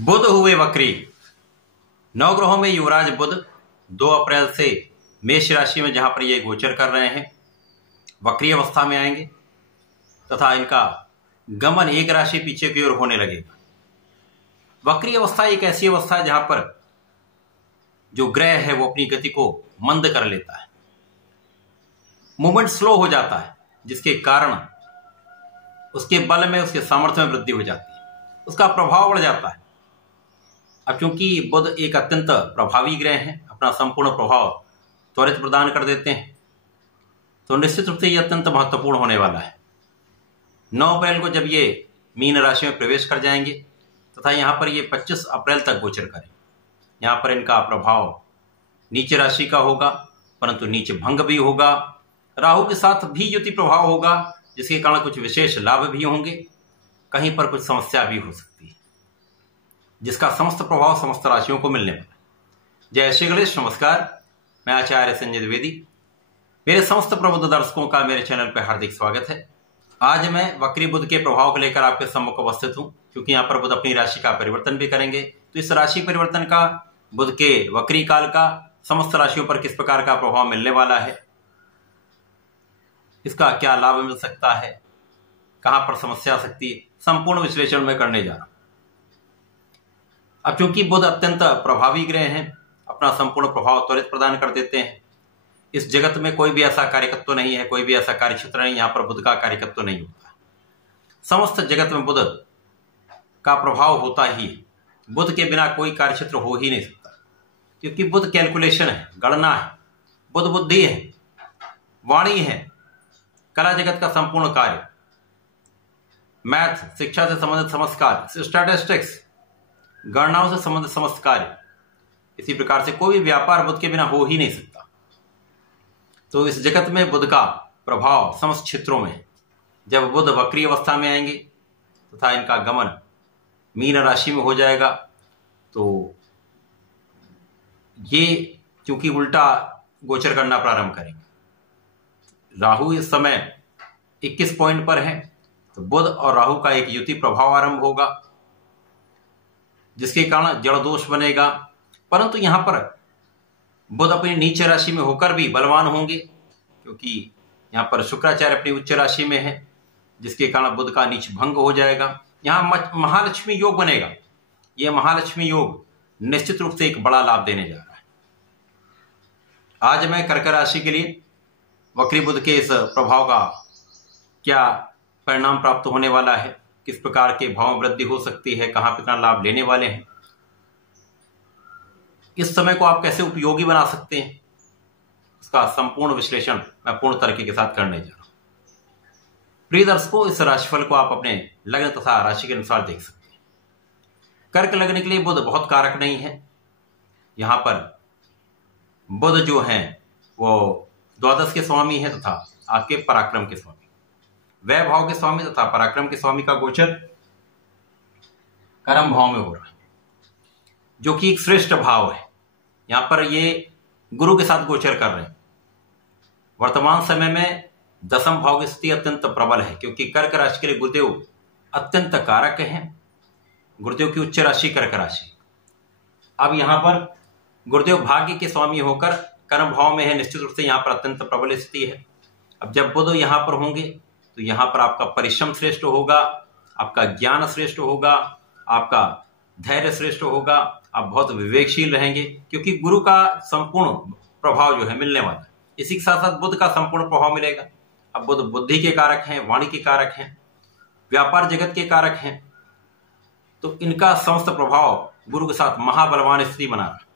बुध हुए वक्री। नवग्रहों में युवराज बुध 2 अप्रैल से मेष राशि में जहां पर ये गोचर कर रहे हैं वक्री अवस्था में आएंगे तथा इनका गमन एक राशि पीछे की ओर होने लगेगा। वक्री अवस्था एक ऐसी अवस्था है जहां पर जो ग्रह है वो अपनी गति को मंद कर लेता है, मूवमेंट स्लो हो जाता है, जिसके कारण उसके बल में, उसके सामर्थ्य में वृद्धि हो जाती है, उसका प्रभाव बढ़ जाता है। अब क्योंकि बुध एक अत्यंत प्रभावी ग्रह है, अपना संपूर्ण प्रभाव त्वरित प्रदान कर देते हैं, तो निश्चित रूप से यह अत्यंत महत्वपूर्ण होने वाला है। 9 अप्रैल को जब ये मीन राशि में प्रवेश कर जाएंगे तथा यहाँ पर ये 25 अप्रैल तक गोचर करें, यहाँ पर इनका प्रभाव नीचे राशि का होगा, परंतु नीचे भंग भी होगा, राहु के साथ भी युति प्रभाव होगा, जिसके कारण कुछ विशेष लाभ भी होंगे, कहीं पर कुछ समस्या भी हो सकती है, जिसका समस्त प्रभाव समस्त राशियों को मिलने वाला है। जय श्री गणेश, नमस्कार। मैं आचार्य संजय द्विवेदी, मेरे समस्त प्रबुद्ध दर्शकों का मेरे चैनल पर हार्दिक स्वागत है। आज मैं वक्री बुध के प्रभाव को लेकर आपके सम्मुख उपस्थित हूं, क्योंकि यहाँ पर बुध अपनी राशि का परिवर्तन भी करेंगे, तो इस राशि परिवर्तन का, बुध के वक्री काल का समस्त राशियों पर किस प्रकार का प्रभाव मिलने वाला है, इसका क्या लाभ मिल सकता है, कहां पर समस्या आ सकती है, संपूर्ण विश्लेषण में करने जा रहा हूं। अब क्योंकि बुध अत्यंत प्रभावी ग्रह हैं, अपना संपूर्ण प्रभाव त्वरित प्रदान कर देते हैं, इस जगत में कोई भी ऐसा कार्यकत्व नहीं है, कोई भी ऐसा कार्यक्षेत्र नहीं, यहां पर बुध का कार्यकत्व नहीं होता। समस्त जगत में बुध का प्रभाव होता ही है, बुध के बिना कोई कार्यक्षेत्र हो ही नहीं सकता, क्योंकि बुध कैलकुलेशन है, गणना है, बुध बुद्धि है, वाणी है, कला जगत का संपूर्ण कार्य, मैथ, शिक्षा से संबंधित समस्त कार्य, स्टैटिस्टिक्स, गणनाओं से संबंधित समस्त कार्य, इसी प्रकार से कोई भी व्यापार बुध के बिना हो ही नहीं सकता। तो इस जगत में बुध का प्रभाव समस्त क्षेत्रों में, जब बुध वक्री अवस्था में आएंगे तथा इनका गमन मीन राशि में हो जाएगा, तो ये क्योंकि उल्टा गोचर करना प्रारंभ करेंगे। राहु इस समय 21 पॉइंट पर है, तो बुध और राहु का एक युति प्रभाव आरंभ होगा, जिसके कारण जड़ दोष बनेगा। परंतु यहां पर बुध अपनी नीच राशि में होकर भी बलवान होंगे, क्योंकि यहां पर शुक्राचार्य अपनी उच्च राशि में है, जिसके कारण बुध का नीच भंग हो जाएगा। यहां महालक्ष्मी योग बनेगा। यह महालक्ष्मी योग निश्चित रूप से एक बड़ा लाभ देने जा रहा है। आज मैं कर्क राशि के लिए वक्री बुध के इस प्रभाव का क्या परिणाम प्राप्त होने वाला है, किस प्रकार के भाव में वृद्धि हो सकती है, कहां कितना लाभ लेने वाले हैं, इस समय को आप कैसे उपयोगी बना सकते हैं, उसका संपूर्ण विश्लेषण मैं पूर्ण तरीके के साथ करने जा रहा हूं। प्रिय दर्शकों, इस राशिफल को आप अपने लग्न तथा राशि के अनुसार देख सकते हैं। कर्क लग्न के लिए बुध बहुत कारक नहीं है। यहां पर बुध जो है वो द्वादश के स्वामी है तथा आपके पराक्रम के स्वामी, वै भाव के स्वामी तथा पराक्रम के स्वामी का गोचर कर्म भाव में हो रहा है, जो कि एक श्रेष्ठ भाव है। यहां पर ये गुरु के साथ गोचर कर रहे हैं। वर्तमान समय में दशम भाव की स्थिति अत्यंत प्रबल है, क्योंकि कर्क राशि के लिए गुरुदेव अत्यंत कारक हैं। गुरुदेव की उच्च राशि कर्क राशि। अब यहां पर गुरुदेव भाग्य के स्वामी होकर कर्म भाव में है, निश्चित रूप से यहां पर अत्यंत प्रबल स्थिति है। अब जब बुध यहां पर होंगे तो यहां पर आपका परिश्रम श्रेष्ठ होगा, आपका ज्ञान श्रेष्ठ होगा, आपका धैर्य श्रेष्ठ होगा, आप बहुत विवेकशील रहेंगे, क्योंकि गुरु का संपूर्ण प्रभाव जो है मिलने वाला है। इसी के साथ साथ बुध का संपूर्ण प्रभाव मिलेगा। अब बुध बुद्धि के कारक हैं, वाणी के कारक हैं, व्यापार जगत के कारक हैं, तो इनका समस्त प्रभाव गुरु के साथ महाबलवान स्थिति बना रहा है,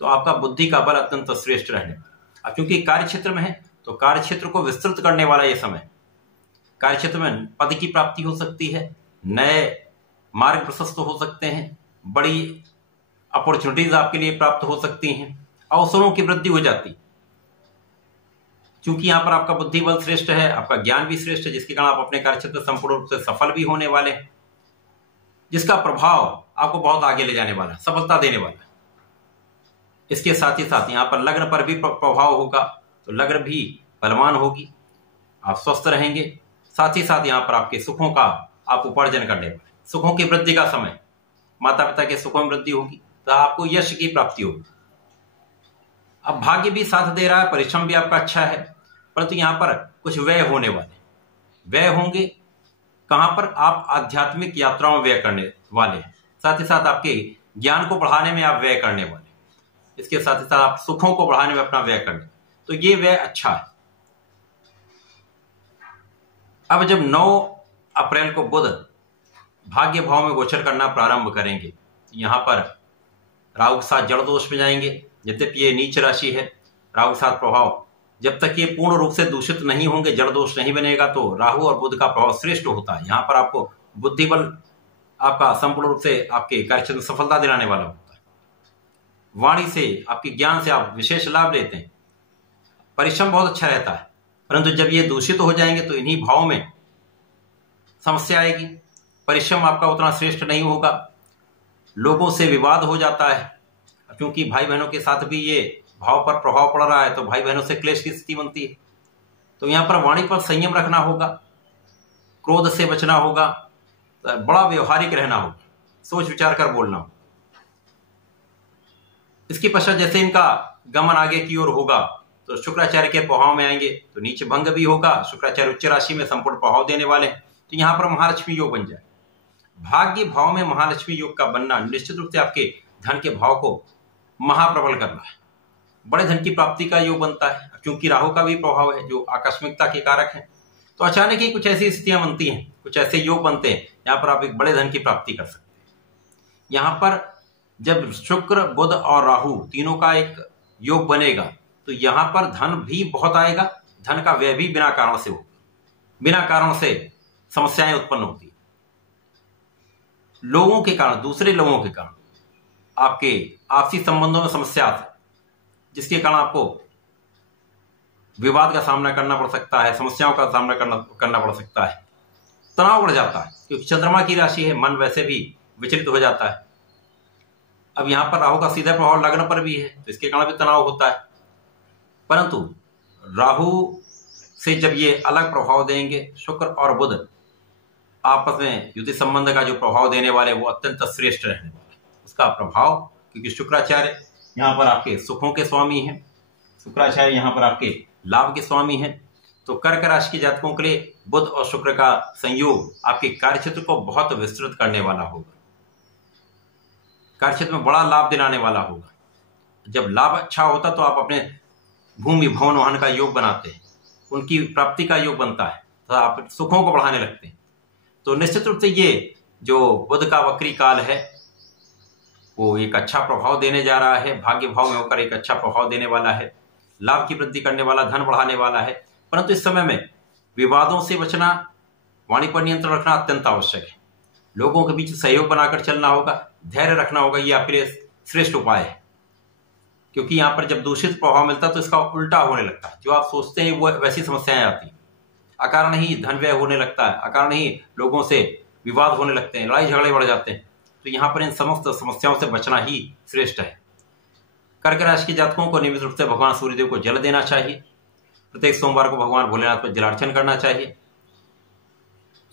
तो आपका बुद्धि का बल अत्यंत श्रेष्ठ रहने वाला। अब क्योंकि कार्य क्षेत्र में है, तो कार्य क्षेत्र को विस्तृत करने वाला यह समय, कार्य क्षेत्र में पद की प्राप्ति हो सकती है, नए मार्ग प्रशस्त हो सकते हैं, बड़ी अपॉर्चुनिटीज आपके लिए प्राप्त हो सकती हैं, अवसरों की वृद्धि हो जाती, क्योंकि यहां पर आपका बुद्धि बल श्रेष्ठ है, आपका ज्ञान भी श्रेष्ठ है, जिसके कारण आप अपने कार्य क्षेत्र संपूर्ण रूप से सफल भी होने वाले हैं, जिसका प्रभाव आपको बहुत आगे ले जाने वाला है, सफलता देने वाला है। इसके साथ ही साथ यहां पर लग्न पर भी प्रभाव होगा, तो लग्न भी बलवान होगी, आप स्वस्थ रहेंगे। साथ ही साथ यहां पर आपके सुखों का आप उपार्जन करने वाले, सुखों की वृद्धि का समय, माता पिता के सुखों में वृद्धि होगी तो आपको यश की प्राप्ति होगी। अब भाग्य भी साथ दे रहा है, परिश्रम भी आपका अच्छा है, परंतु यहां पर कुछ व्यय होने व्यय होंगे। कहां पर? आप आध्यात्मिक यात्राओं में व्यय करने वाले हैं, साथ ही साथ आपके ज्ञान को बढ़ाने में आप व्यय करने वाले, इसके साथ ही साथ आप सुखों को बढ़ाने में अपना व्यय करने, तो ये व्यय अच्छा है। अब जब 9 अप्रैल को बुध भाग्य भाव में गोचर करना प्रारंभ करेंगे तो यहां पर राहु के साथ जड़ दोष में जाएंगे। यद्यपि ये नीच राशि है, राहु के साथ प्रभाव जब तक ये पूर्ण रूप से दूषित नहीं होंगे, जड़ दोष नहीं बनेगा, तो राहु और बुध का प्रभाव श्रेष्ठ होता है। यहां पर आपको बुद्धि बल आपका संपूर्ण रूप से आपके कार्यक्षेत्र में सफलता दिलाने वाला होता है। वाणी से, आपके ज्ञान से आप विशेष लाभ लेते हैं। परिश्रम बहुत अच्छा रहता है, परंतु जब ये दूषित हो जाएंगे तो इन्हीं भाव में समस्या आएगी। परिश्रम आपका उतना श्रेष्ठ नहीं होगा, लोगों से विवाद हो जाता है, क्योंकि भाई बहनों के साथ भी ये भाव पर प्रभाव पड़ रहा है, तो भाई बहनों से क्लेश की स्थिति बनती है। तो यहां पर वाणी पर संयम रखना होगा, क्रोध से बचना होगा, बड़ा व्यवहारिक रहना होगा, सोच विचार कर बोलना होगा। इसके पश्चात जैसे इनका गमन आगे की ओर होगा तो शुक्राचार्य के प्रभाव में आएंगे तो नीच भंग भी होगा। शुक्राचार्य उच्च राशि में संपूर्ण प्रभाव देने वाले हैं, तो यहां पर महालक्ष्मी योग बन जाए। भाग्य भाव में महालक्ष्मी योग का बनना निश्चित रूप से आपके धन के भाव को महाप्रबल करना है। बड़े धन की प्राप्ति का योग बनता है, क्योंकि राहु का भी प्रभाव है जो आकस्मिकता के कारक है। तो अचानक ही कुछ ऐसी स्थितियां बनती हैं, कुछ ऐसे योग बनते हैं, यहां पर आप एक बड़े धन की प्राप्ति कर सकते हैं। यहां पर जब शुक्र, बुध और राहु तीनों का एक योग बनेगा तो यहां पर धन भी बहुत आएगा, धन का व्यय भी बिना कारण से होगा, बिना कारण से समस्याएं उत्पन्न होती है। लोगों के कारण, दूसरे लोगों के कारण आपके आपसी संबंधों में समस्या आती है, जिसके कारण आपको विवाद का सामना करना पड़ सकता है, समस्याओं का सामना करना पड़ सकता है, तनाव बढ़ जाता है, क्योंकि चंद्रमा की राशि है, मन वैसे भी विचलित हो जाता है। अब यहां पर राहु का सीधा प्रभाव लग्न पर भी है, तो इसके कारण भी तनाव होता है। परंतु राहु से जब ये अलग प्रभाव देंगे, शुक्र और बुध आपस में युति संबंध का जो प्रभाव देने वाले वो अत्यंत श्रेष्ठ रहने वाला है। उसका प्रभाव, क्योंकि शुक्राचार्य यहाँ पर आपके सुखों के स्वामी हैं, शुक्राचार्य यहाँ पर आपके लाभ के स्वामी हैं, तो कर्क राशि के जातकों के लिए बुध और शुक्र का संयोग आपके कार्यक्षेत्र को बहुत विस्तृत करने वाला होगा, कार्यक्षेत्र में बड़ा लाभ दिलाने वाला होगा। जब लाभ अच्छा होता तो आप अपने भूमि भवन वाहन का योग बनाते हैं, उनकी प्राप्ति का योग बनता है, तो आप सुखों को बढ़ाने लगते हैं। तो निश्चित रूप से ये जो बुध का वक्री काल है वो एक अच्छा प्रभाव देने जा रहा है, भाग्य भाव में होकर एक अच्छा प्रभाव देने वाला है, लाभ की वृद्धि करने वाला, धन बढ़ाने वाला है। परंतु इस समय में विवादों से बचना, वाणी पर नियंत्रण रखना अत्यंत आवश्यक है। लोगों के बीच सहयोग बनाकर चलना होगा, धैर्य रखना होगा, ये आपके लिए श्रेष्ठ उपाय है। क्योंकि यहाँ पर जब दूषित प्रभाव मिलता है तो इसका उल्टा होने लगता है, जो आप सोचते हैं वो वैसी समस्याएं आती हैं, अकारण ही धन व्यय होने लगता है, अकारण ही लोगों से विवाद होने लगते हैं, लड़ाई झगड़े बढ़ जाते हैं। तो यहाँ पर इन समस्त समस्याओं से बचना ही श्रेष्ठ है। कर्क राशि के जातकों को नियमित रूप से भगवान सूर्यदेव को जल देना चाहिए, प्रत्येक सोमवार को भगवान भोलेनाथ पर जलार्चन करना चाहिए,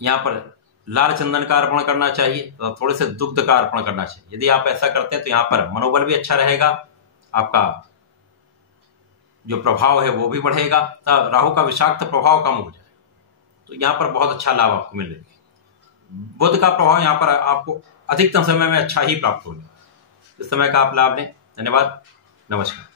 यहाँ पर लाल चंदन का अर्पण करना चाहिए, तो थोड़े से दुग्ध का अर्पण करना चाहिए। यदि आप ऐसा करते हैं तो यहाँ पर मनोबल भी अच्छा रहेगा, आपका जो प्रभाव है वो भी बढ़ेगा, तब राहु का विषाक्त प्रभाव कम हो जाए, तो यहाँ पर बहुत अच्छा लाभ आपको मिलेगा। बुध का प्रभाव यहाँ पर आपको अधिकतम समय में अच्छा ही प्राप्त होगा। इस समय का आप लाभ लें। धन्यवाद, नमस्कार।